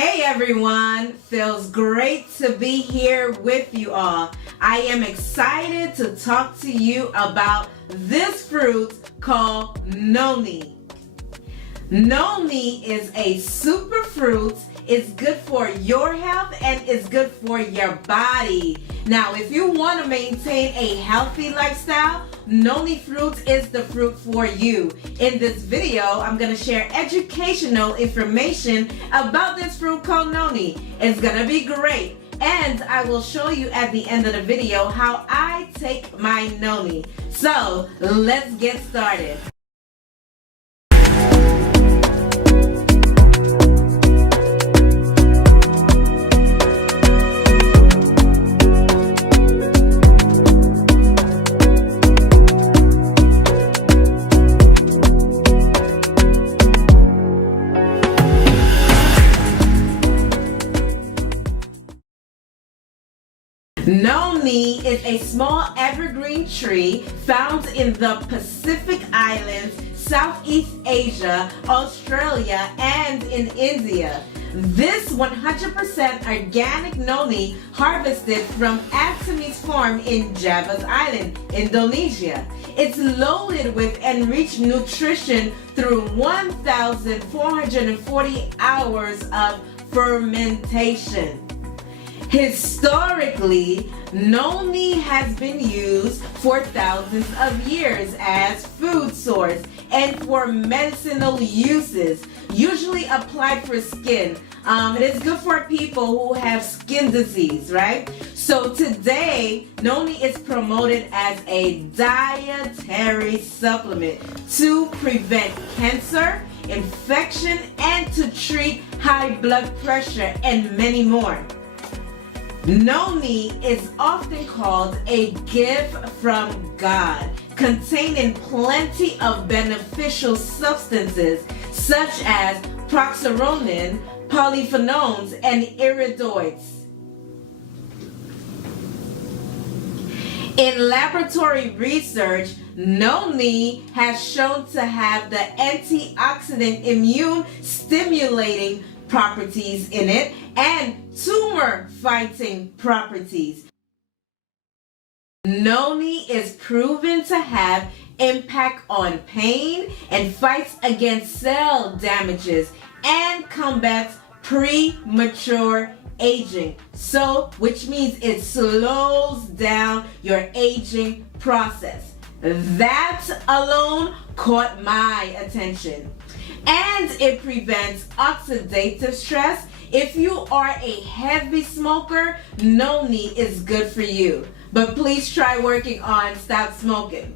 Hey everyone, feels great to be here with you all. I am excited to talk to you about this fruit called Noni. Noni is a super fruit. It's good for your health and it's good for your body. Now, if you want to maintain a healthy lifestyle, Noni fruit is the fruit for you. In this video, I'm going to share educational information about this fruit called Noni. It's going to be great. And I will show you at the end of the video how I take my Noni. So, let's get started. Noni is a small evergreen tree found in the Pacific Islands, Southeast Asia, Australia, and in India. This 100% organic Noni harvested from Atomi's farm in Java's Island, Indonesia. It's loaded with enriched nutrition through 1,440 hours of fermentation. Historically, Noni has been used for thousands of years as food source and for medicinal uses, usually applied for skin. It is good for people who have skin disease, right? So today, Noni is promoted as a dietary supplement to prevent cancer, infection, and to treat high blood pressure and many more. Noni is often called a gift from God, containing plenty of beneficial substances such as proxaronin, polyphenols, and iridoids. In laboratory research, Noni has shown to have the antioxidant immune stimulating properties in it and tumor fighting properties. Noni is proven to have impact on pain and fights against cell damages and combats premature aging. So, which means it slows down your aging process. That alone caught my attention. And it prevents oxidative stress. If you are a heavy smoker, Noni is good for you. But please try working on stop smoking.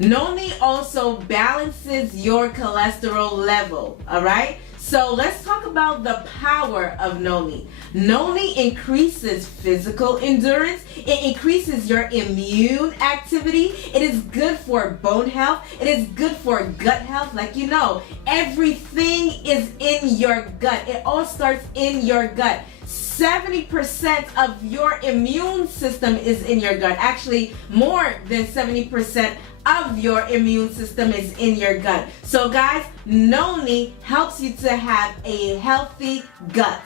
Noni also balances your cholesterol level, alright? So let's talk about the power of Noni. Noni increases physical endurance. It increases your immune activity. It is good for bone health. It is good for gut health. Like you know, everything is in your gut. It all starts in your gut. 70% of your immune system is in your gut. Actually, more than 70% of your immune system is in your gut. So guys, Noni helps you to have a healthy gut.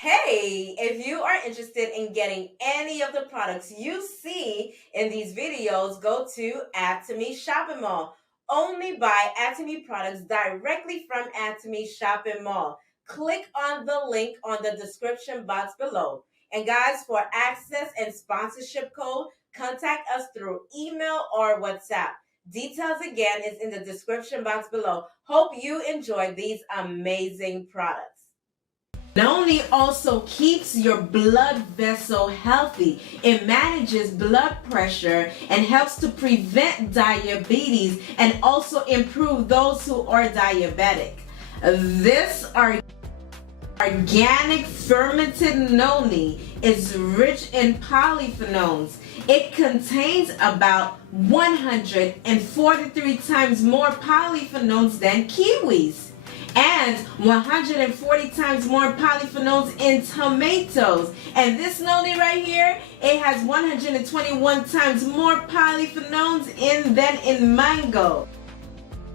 Hey, if you are interested in getting any of the products you see in these videos, go to Atomy Shopping Mall. Only buy Atomy products directly from Atomy Shopping Mall. Click on the link on the description box below. And guys, for access and sponsorship code, contact us through email or WhatsApp. Details again is in the description box below. Hope you enjoy these amazing products. Noni also keeps your blood vessel healthy. It manages blood pressure and helps to prevent diabetes and also improve those who are diabetic. This organic fermented Noni is rich in polyphenols. It contains about 143 times more polyphenols than kiwis and 140 times more polyphenols in tomatoes. And this Noni right here, it has 121 times more polyphenols than in mango.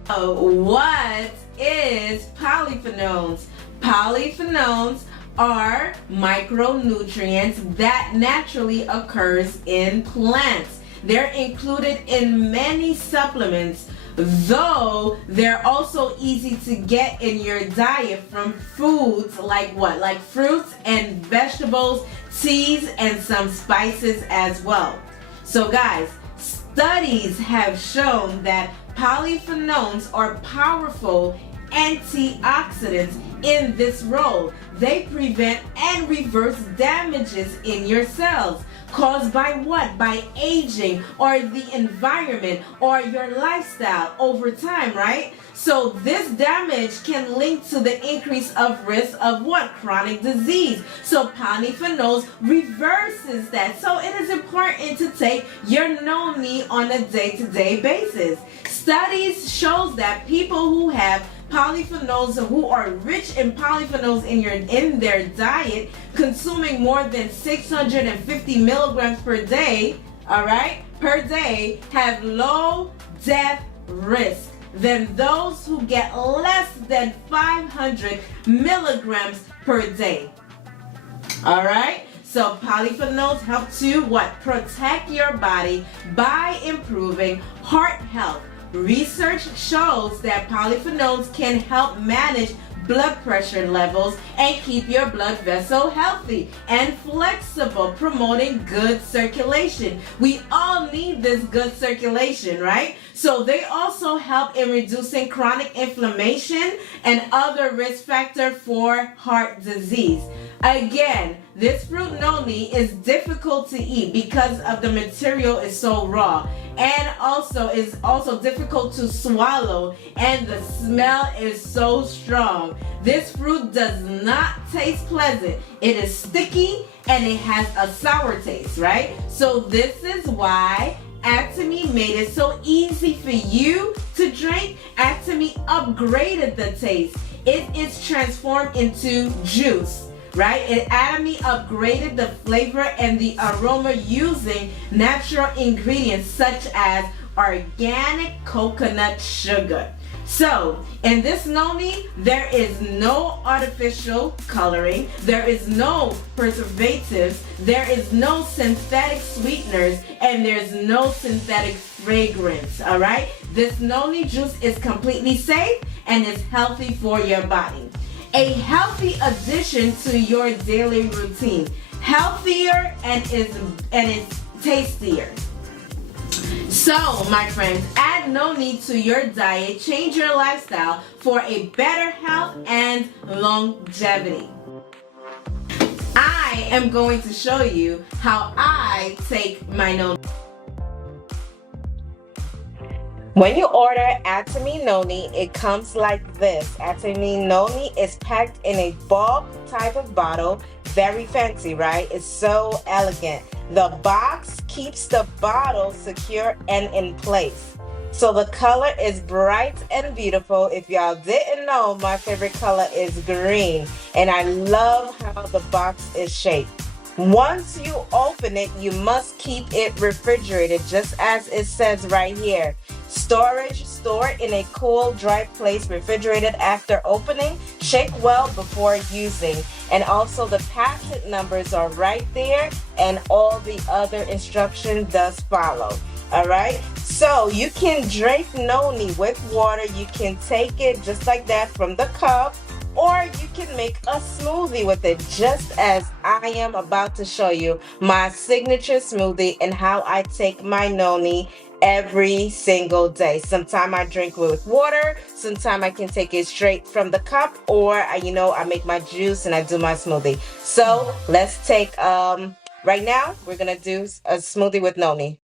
What is polyphenols. Polyphenols are micronutrients that naturally occurs in plants. They're included in many supplements, though they're also easy to get in your diet from foods like what? Like fruits and vegetables, teas, and some spices as well. So guys, studies have shown that polyphenols are powerful antioxidants in this role. They prevent and reverse damages in your cells caused by what? By aging or the environment or your lifestyle over time, right? So this damage can link to the increase of risk of what? Chronic disease. So polyphenols reverses that. So it is important to take your Noni on a day-to-day basis. Studies shows that people who have polyphenols, who are rich in polyphenols in their diet, consuming more than 650 milligrams per day, all right, per day, have low death risk than those who get less than 500 milligrams per day. All right, so polyphenols help to what? Protect your body by improving heart health. Research shows that polyphenols can help manage blood pressure levels and keep your blood vessel healthy and flexible, promoting good circulation. We all need this good circulation, right? So they also help in reducing chronic inflammation and other risk factors for heart disease. Again, this fruit noni is difficult to eat because of the material is so raw, and also is also difficult to swallow, and the smell is so strong. This fruit does not taste pleasant. It is sticky and it has a sour taste, right? So this is why Atomy made it so easy for you to drink. Atomy upgraded the taste. It is transformed into juice, right? Atomy upgraded the flavor and the aroma using natural ingredients such as organic coconut sugar. So, in this noni, there is no artificial coloring, there is no preservatives, there is no synthetic sweeteners, and there's no synthetic fragrance, all right? This noni juice is completely safe and is healthy for your body. A healthy addition to your daily routine. Healthier and it's tastier. So, my friends, add noni to your diet, change your lifestyle for a better health and longevity. I am going to show you how I take my noni. When you order Atomy Noni, it comes like this. Atomy Noni is packed in a bulk type of bottle. Very fancy, right? It's so elegant. The box keeps the bottle secure and in place. So the color is bright and beautiful. If y'all didn't know, my favorite color is green. And I love how the box is shaped. Once you open it, you must keep it refrigerated, just as it says right here. Storage, stored in a cool, dry place, refrigerated after opening. Shake well before using. And also the packet numbers are right there, and all the other instructions does follow. Alright, so you can drink noni with water. You can take it just like that from the cup, or you can make a smoothie with it, just as I am about to show you my signature smoothie and how I take my noni every single day. Sometimes I drink it with water, sometimes I can take it straight from the cup, or I make my juice and I do my smoothie. So let's take right now we're gonna do a smoothie with noni.